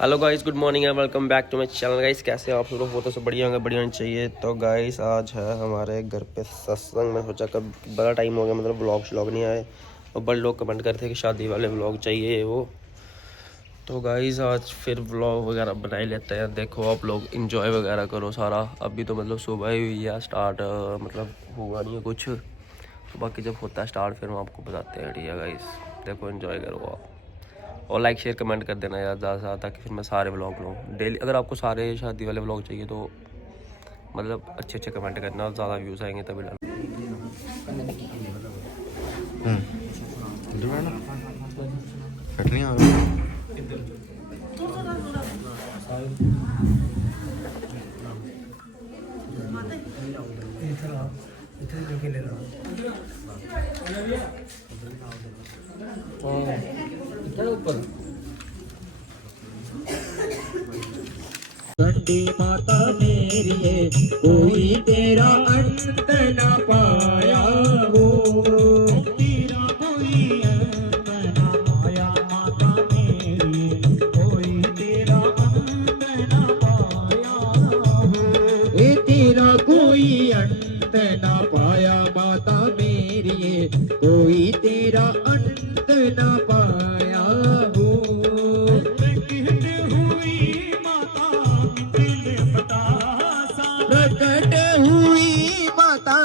Hello guys, good morning and welcome back to my channel. Guys कैसे आप लोग? वो तो सब बढ़िया होंगे, बढ़िया होनी चाहिए। तो गाइस आज है हमारे घर पे सत्संग। मैं सोचा कब बड़ा टाइम हो गया, मतलब व्लॉग नहीं आए, और बड़े लोग कमेंट करते हैं कि शादी वाले व्लॉग चाहिए वो। तो गाइस आज फिर व्लॉग वगैरह बना ही लेते हैं। देखो आप लोग इंजॉय वगैरह करो सारा। अभी तो मतलब सुबह ही हुई है स्टार्ट, मतलब हुआ नहीं है कुछ, तो बाकी जब होता है स्टार्ट फिर हम आपको बताते हैं। ठीक है गाइस, देखो इन्जॉय करो आप, और लाइक शेयर कमेंट कर देना यार ज़्यादा से ज़्यादा, ताकि फिर मैं सारे व्लॉग लूँ डेली। अगर आपको सारे शादी वाले व्लॉग चाहिए तो मतलब अच्छे अच्छे कमेंट करना, और ज़्यादा व्यूज़ आएंगे तभी डाल। वंदे माता मेरी है, कोई तेरा अंत न पाया हो, तेरा कोई अंत न पाया माता मेरी, कोई तेरा अंत न पाया हो, ए तेरा कोई अंत न पाया माता मेरी, कोई तेरा अंत न पाया हो। प्रकट हुई माता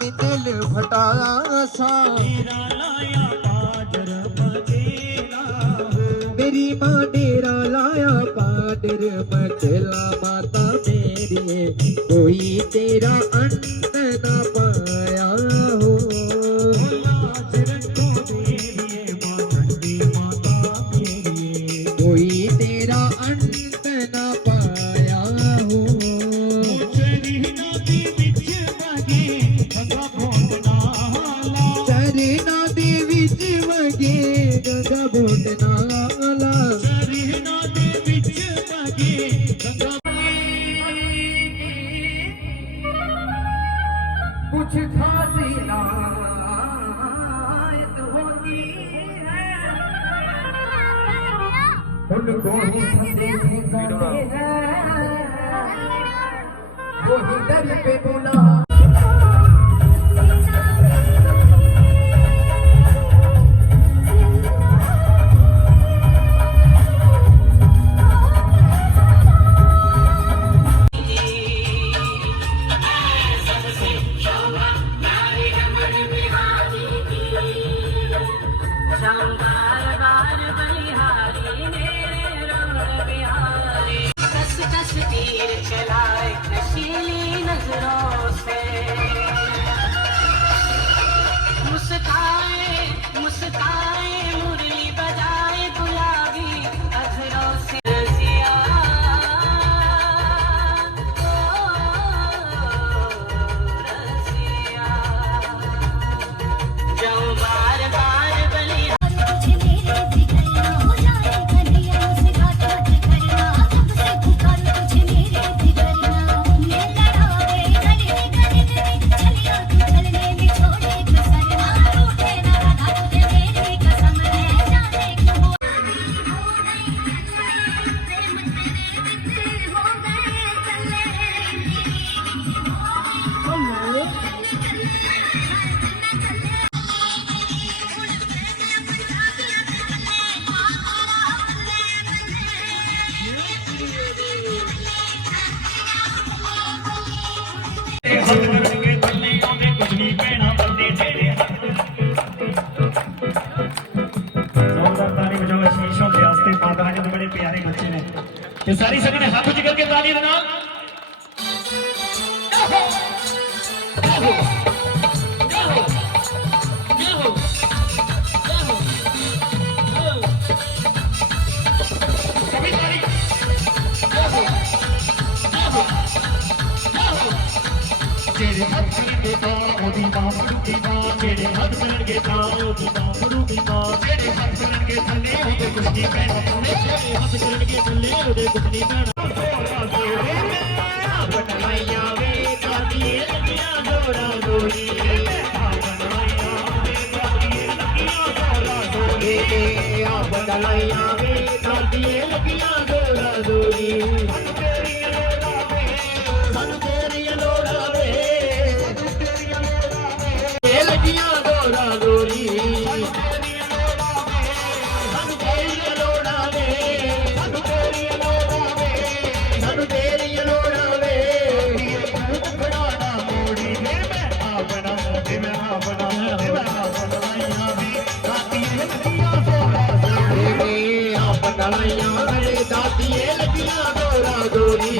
मिथिल भटासा, तेरा लाया पादर मचेला हो, मेरी माँ डेरा लाया पादर मचेला माता मेरी, कोई तेरा अंत न पाया हो। कोई तेरा अंत न पाया हो। चरना दे विच मगे गंगा बोट नाला, चरना दे विच मगे गंगा। कुछ खासी नायत होती है, उनको ही संदेश जाते हैं, वो ही दर पे बुला। ਤੇ ਸਾਰੀ ਸੰਗਤ ਨੇ ਹੱਥ ਉੱਚ ਕਰਕੇ ਤਾਲੀ ਦੇ ਨਾਲ ਜਿਹੜੇ ਹੱਥ ਕਰਨਗੇ ਤਾਂ ਉਹਦੀ ਬਾਂਹ ਫੜੂਗੀ ਮਾਂ ਜਿਹੜੇ ਹੱਥ ਕਰਨਗੇ ਤਾਂ ਉਹਦੀ ਬਾਂਹ ਫੜੂਗੀ ਮਾਂ ਜਿਹੜੇ ਹੱਥ ਕਰਨਗੇ ਥੱਲੇ ਉਹਦੇ ਕੁਛ ਨਹੀਂ ਪੈਣਾ ਜਿਹੜੇ ਹੱਥ ਕਰਨਗੇ ਥੱਲੇ ਉਹਦੇ ਕੁਛ ਨਹੀਂ ਪੈਣਾ ਬਣਾਈਆਂ ਵੇ ਦਾਦੀਏ ਲੱਗੀਆਂ ਜੋੜਾ ਜੋੜੀ ਬਣਾਈਆਂ ਵੇ ਦਾਦੀਏ ਲੱਗੀਆਂ ਜੋੜਾ ਜੋੜੀ ਸਾਨੂੰ ਤੇਰੀਆਂ ਲੋੜਾਂ ਵੇ ਇਹ ਲੱਗੀਆਂ ਦੋਰਾ ਦੋਰੀ ਸਾਨੂੰ ਤੇਰੀਆਂ ਲੋੜਾਂ ਵੇ ਸਾਨੂੰ ਤੇਰੀਆਂ ਲੋੜਾਂ ਵੇ ਸਾਨੂੰ ਤੇਰੀਆਂ ਲੋੜਾਂ ਵੇ ਬਣਾਣਾ ਮੋੜੀ ਵੇ ਮੈਂ ਆ ਬਣਾ ਤੇ ਮੈਂ ਆ ਬਣਾ ਤੇ ਮੈਂ ਆ ਬਣਾਈਆਂ ਵੀ ਦਾਤੀਏ ਲੱਗੀਆਂ ਦੋਰਾ ਦੋਰੀ ਵੇ ਆ ਬਣਾਈਆਂ ਵੇ ਦਾਤੀਏ ਲੱਗੀਆਂ ਦੋਰਾ ਦੋਰੀ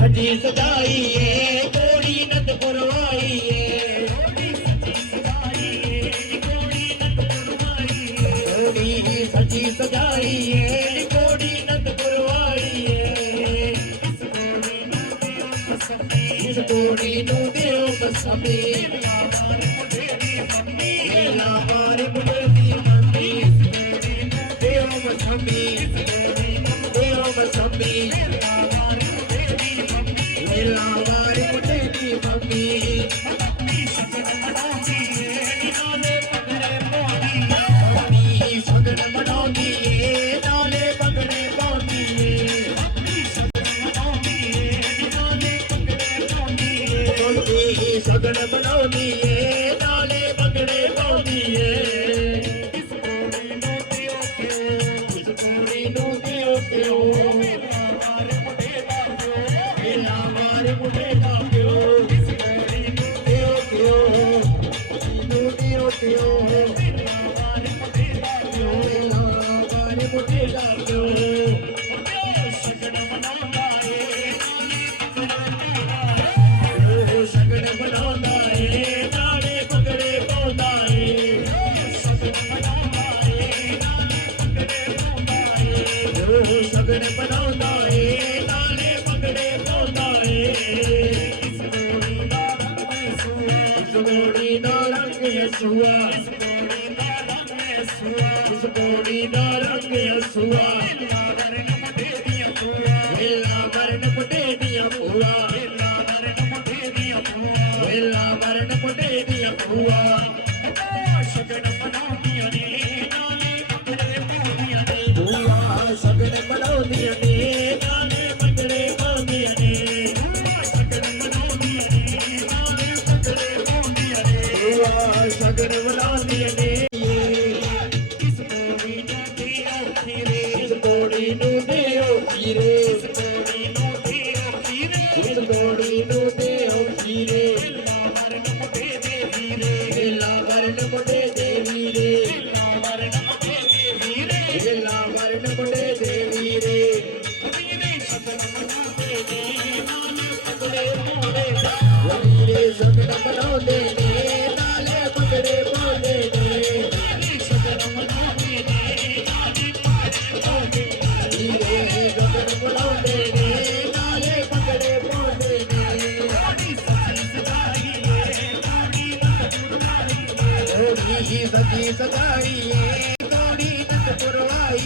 सजी सजाई कोड़ी नंद पुरवाई कोड़ी सजी सजाई कोड़ी नंद पुरवाई इस कोड़ी नू दियो बसमी मेला मारे मुझे दी मम्मी दियो बसमी दियो बसमी मेला मारे मुझे दी मम्मी सगन बनाऊंगी नाले पगड़े पाऊंगी सगन बनाऊंगी नाले पगड़े पाऊंगी इस कोड़ी नू दियो पियो मेला मारे मुझे दा पियो इस कोड़ी नू दियो पियो नू दियो पियो सगन बनाउंदा ए नाले पगड़े पाउंदा ए इस गोड़ी दा रंग यसुआ इस गोड़ी दा रंग यसुआ वेला वरण मुटे दिया भूआ वेला वरण मुटे दिया भूआ सगन बनाउंदिया ने नाले पगड़े पाउंदिया ने भूआ सगन बनाउंदिया ने नाले पगड़े पाउंदिया ने सगन बनाउंदिया ने नाले पगड़े पाउंदिया ने भूआ सगन बनाउंदिया ने इस कोड़ी नू दियो खीरे इस कोड़ी नू दियो खीरे इस कोड़ी नू दियो खीरे इस कोड़ी नू दियो खीरे वेला वरण मुटे दे वीरे वेला वरण मुटे दे वीरे वेला वरण मुटे दे वीरे सगन बनाउंदे ने नाले पगड़े पाउंदे वीरे सगन बनाउंदे ने नाले पगड़े पाउंदे ने सगन बनाउंदे ने नाले पगड़े पाउंदे वीरे सगन बनाउंदे ने नाले पगड़े पाउंदे ने सजी सजाई कोड़ी नंद पुरवाई